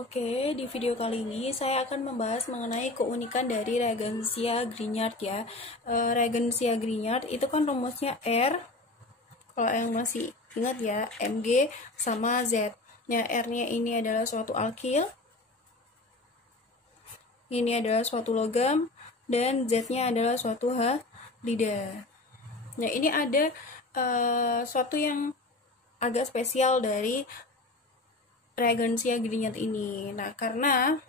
Oke, di video kali ini saya akan membahas mengenai keunikan dari regensia Grignard ya. Regensia Grignard itu kan rumusnya R, kalau yang masih ingat ya, Mg sama Z. Nah, R-nya ini adalah suatu alkil, ini adalah suatu logam, dan Z-nya adalah suatu halida. Nah, ini ada suatu yang agak spesial dari regensia Grignard ini. Nah, karena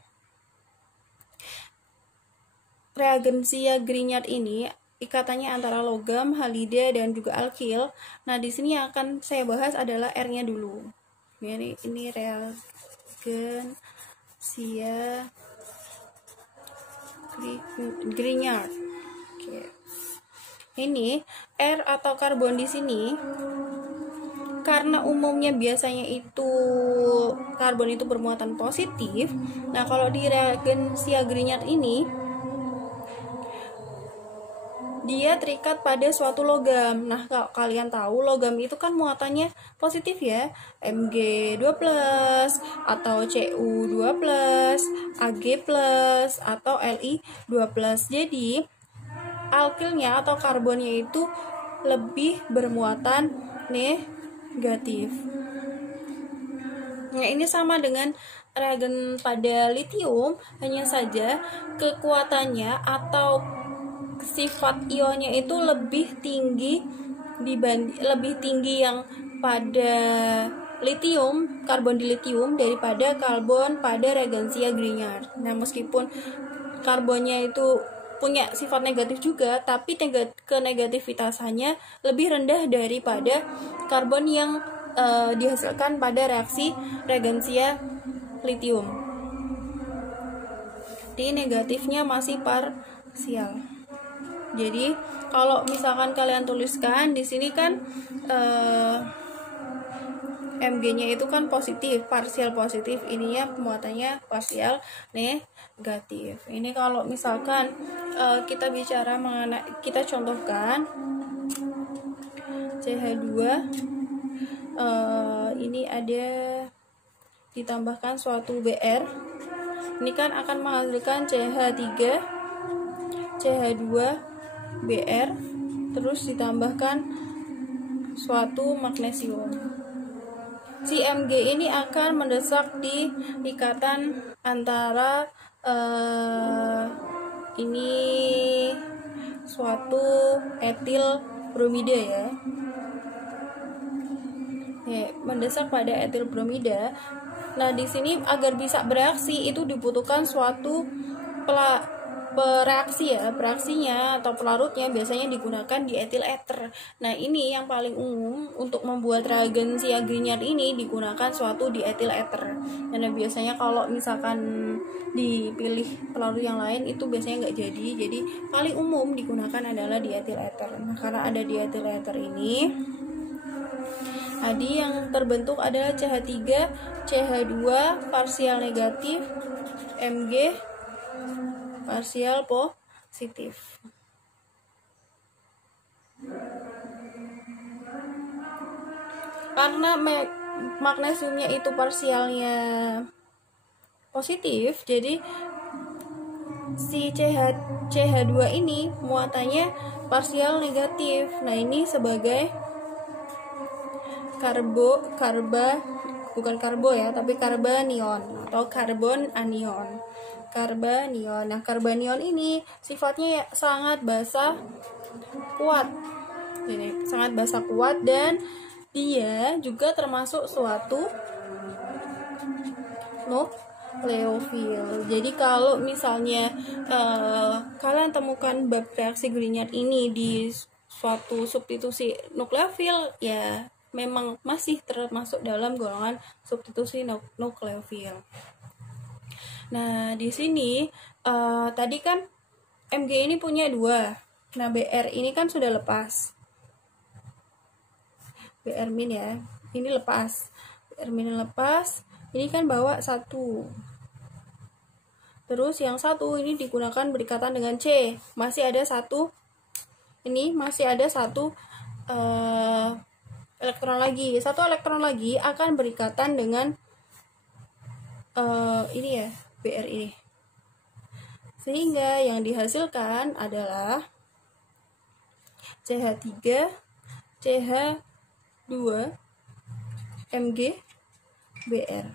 regensia Grignard ini ikatannya antara logam, halida, dan juga alkil. Nah, di sini yang akan saya bahas adalah R-nya dulu. Ini regensia Grignard. Oke. Ini R atau karbon di sini karena umumnya biasanya itu karbon itu bermuatan positif. Nah, kalau di regensia Grignard ini dia terikat pada suatu logam. Nah, kalau kalian tahu logam itu kan muatannya positif ya, Mg2+, atau Cu2+, Ag+, atau Li2+. Jadi, alkilnya atau karbonnya itu lebih bermuatan negatif. Nah, ini sama dengan reagen pada litium, hanya saja kekuatannya atau sifat ionnya itu lebih tinggi yang pada litium, karbon di litium daripada karbon pada regensia Grignard. Nah, meskipun karbonnya itu punya sifat negatif juga, tapi kenegativitasannya lebih rendah daripada karbon yang dihasilkan pada reaksi regensia litium. Di negatifnya masih parsial. Jadi kalau misalkan kalian tuliskan di sini kan Mg-nya itu kan positif, parsial positif, ininya muatannya parsial negatif. Ini kalau misalkan kita bicara mengenai, kita contohkan CH2 ini ada ditambahkan suatu Br, ini kan akan menghasilkan CH3 CH2 Br, terus ditambahkan suatu magnesium. Si Mg ini akan mendesak di ikatan antara ini suatu etil bromida ya. Mendesak pada etil bromida. Nah, di sini agar bisa bereaksi itu dibutuhkan suatu bereaksinya atau pelarutnya biasanya digunakan di etil ether. Nah, ini yang paling umum untuk membuat regensia Grignard ini digunakan suatu di etil ether. Karena biasanya kalau misalkan dipilih pelarut yang lain itu biasanya nggak jadi. Jadi paling umum digunakan adalah di etil ether. Nah, karena ada di etil ether ini, tadi yang terbentuk adalah CH3, CH2 parsial negatif, Mg parsial positif. Karena magnesiumnya itu parsialnya positif, jadi si CH2 ini muatannya parsial negatif. Nah, ini sebagai karbanion atau karbon anion. Karbanion. Nah, karbanion ini sifatnya sangat basa kuat. Jadi, sangat basa kuat dan dia juga termasuk suatu nukleofil. Jadi kalau misalnya kalian temukan bab reaksi Grignard ini di suatu substitusi nukleofil, ya memang masih termasuk dalam golongan substitusi nukleofil. Nah, di sini tadi kan Mg ini punya 2. Nah, Br ini kan sudah lepas. Br min ya. Ini lepas. Br min lepas. Ini kan bawa 1. Terus yang 1 ini digunakan berikatan dengan C. Masih ada 1. Ini masih ada 1 elektron lagi. 1 elektron lagi akan berikatan dengan ini ya, BR ini. Sehingga yang dihasilkan adalah CH3, CH2, Mg, Br.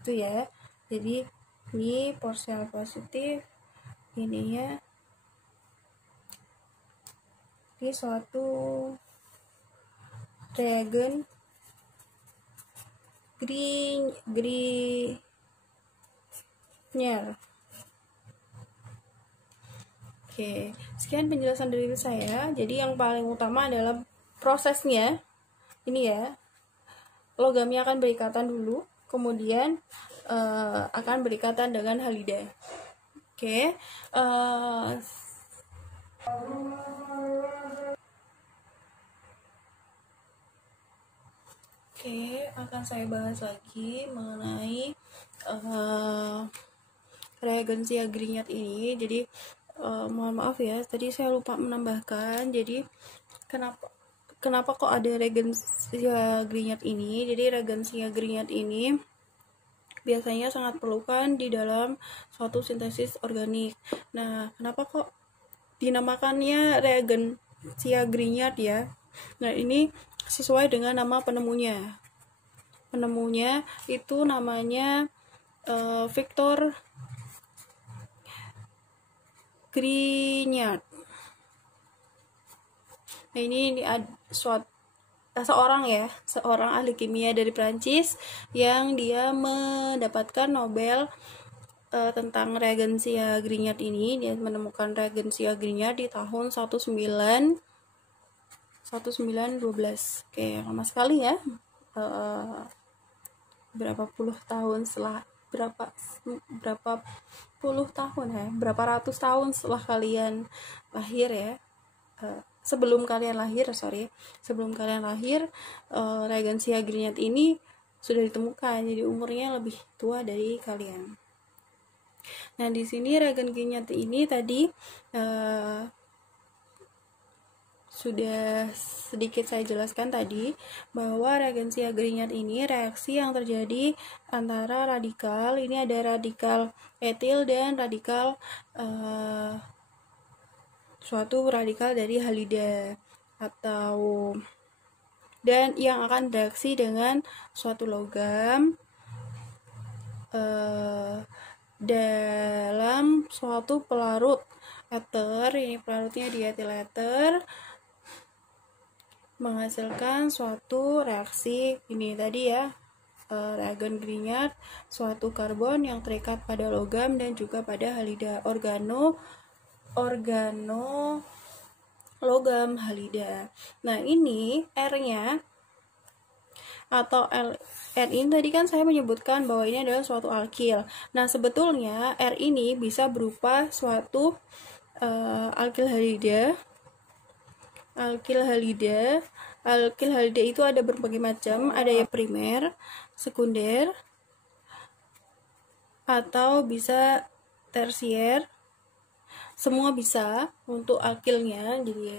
Itu ya. Jadi ini partial positif, ininya ini suatu reagen Grignard. Oke, sekian penjelasan dari saya. Jadi yang paling utama adalah prosesnya. Ini ya, logamnya akan berikatan dulu, kemudian akan berikatan dengan halida. Oke, akan saya bahas lagi mengenai reagensi Grignard ini. Jadi mohon maaf ya, tadi saya lupa menambahkan. Jadi kenapa kok ada reagensi Grignard ini? Jadi reagensi Grignard ini biasanya sangat perlukan di dalam suatu sintesis organik. Nah, kenapa kok dinamakannya reagensi Grignard ya? Nah, ini sesuai dengan nama penemunya. Penemunya itu namanya Victor Grignard. Nah, ini seorang ahli kimia dari Prancis yang dia mendapatkan Nobel tentang reagensi Grignard ini. Dia menemukan reagensi Grignard di tahun 1912. Oke, lama sekali ya. Berapa ratus tahun setelah kalian lahir ya, sebelum kalian lahir reagensi Grignard ini sudah ditemukan, jadi umurnya lebih tua dari kalian. Nah, di sini reagen Grignard ini tadi sudah sedikit saya jelaskan tadi, bahwa reagensi Grignard ini reaksi yang terjadi antara radikal, ini ada radikal etil dan radikal suatu radikal dari halida, dan yang akan bereaksi dengan suatu logam dalam suatu pelarut ether. Ini pelarutnya di etil ether, menghasilkan suatu reaksi ini tadi ya, reagen Grignard, suatu karbon yang terikat pada logam dan juga pada halida, organo logam halida. Nah, ini R-nya atau R ini tadi kan saya menyebutkan bahwa ini adalah suatu alkil. Nah, sebetulnya R ini bisa berupa suatu alkil halida. Alkil halida itu ada berbagai macam, ada yang primer, sekunder, atau bisa tersier. Semua bisa untuk alkilnya. Jadi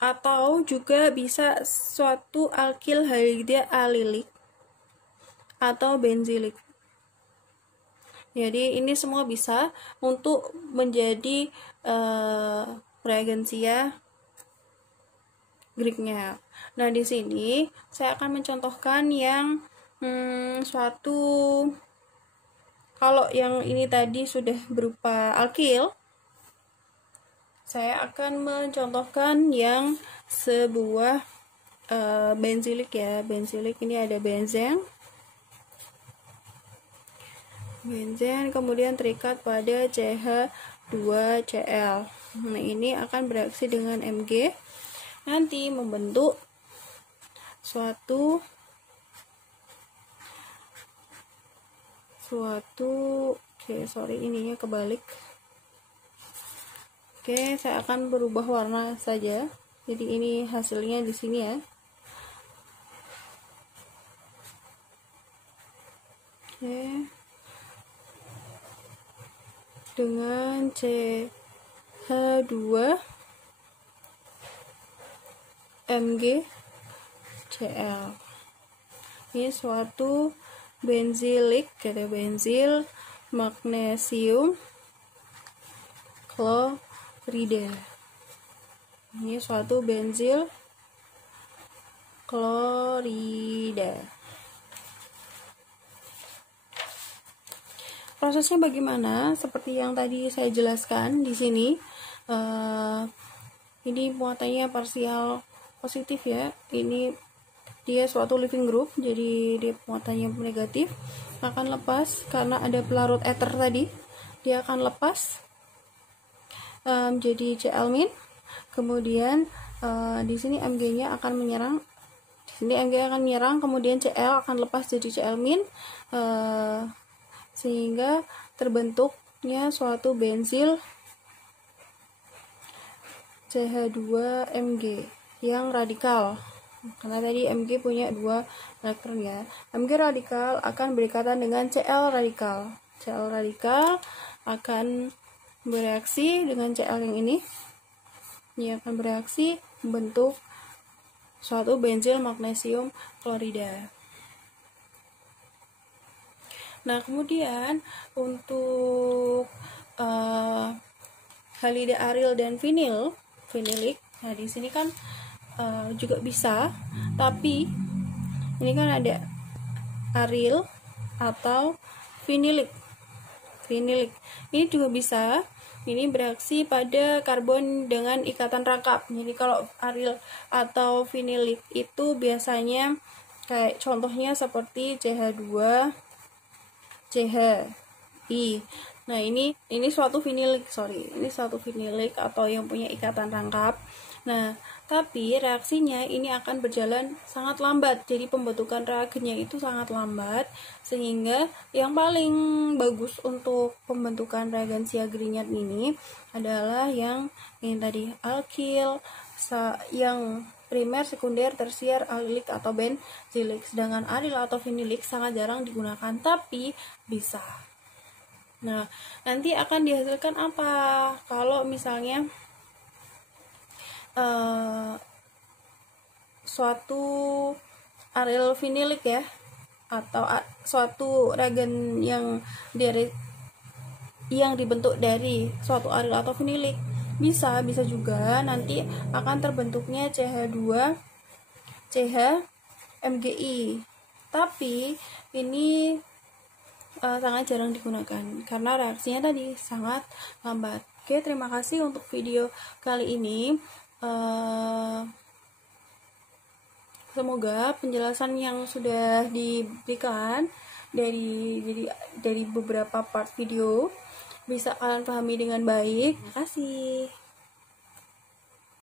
atau juga bisa suatu alkil halida alilik atau benzilik. Jadi ini semua bisa untuk menjadi reagensia Grignard. Nah, di sini saya akan mencontohkan yang kalau yang ini tadi sudah berupa alkil, saya akan mencontohkan yang sebuah benzilik ya. Benzilik ini ada benzen, kemudian terikat pada CH2Cl. Nah, ini akan bereaksi dengan Mg, nanti membentuk suatu ininya kebalik. Saya akan berubah warna saja. Jadi ini hasilnya di sini ya. Dengan CH2 Mg Cl. Ini suatu benzilik, kata benzil magnesium klorida. Ini suatu benzil klorida. Prosesnya bagaimana? Seperti yang tadi saya jelaskan di sini. Ini muatannya parsial positif ya. Ini dia suatu living group, jadi dia muatannya negatif, akan lepas karena ada pelarut ether tadi, dia akan lepas jadi Cl-. Kemudian di sini Mg-nya akan menyerang, di sini Mg akan menyerang, kemudian Cl akan lepas jadi Cl-, sehingga terbentuknya suatu benzil CH2Mg yang radikal. Karena tadi Mg punya 2 elektron ya. Mg radikal akan berikatan dengan Cl radikal. Cl radikal akan bereaksi dengan Cl yang ini. Ini akan bereaksi membentuk suatu benzil magnesium klorida. Nah, kemudian untuk halida aril dan vinilik. Nah, di sini kan juga bisa, tapi ini kan ada aril atau vinilik. Ini juga bisa, ini bereaksi pada karbon dengan ikatan rangkap. Jadi kalau aril atau vinilik itu biasanya kayak contohnya seperti CH2 CHI. Nah, ini suatu vinilik, ini suatu vinilik atau yang punya ikatan rangkap. Nah, tapi reaksinya ini akan berjalan sangat lambat. Jadi pembentukan reagennya itu sangat lambat, sehingga yang paling bagus untuk pembentukan reagen siagrinyat ini adalah yang tadi alkil, yang primer, sekunder, tersier, alilik atau benzilik. Sedangkan aril atau vinilik sangat jarang digunakan, tapi bisa. Nah, nanti akan dihasilkan apa kalau misalnya suatu aril vinilik ya, atau suatu reagen yang dibentuk dari suatu aril atau vinilik. Bisa juga nanti akan terbentuknya CH2 CH-MgI. Tapi ini sangat jarang digunakan karena reaksinya tadi sangat lambat. Oke, terima kasih untuk video kali ini. Semoga penjelasan yang sudah diberikan dari beberapa part video bisa kalian pahami dengan baik. Terima kasih.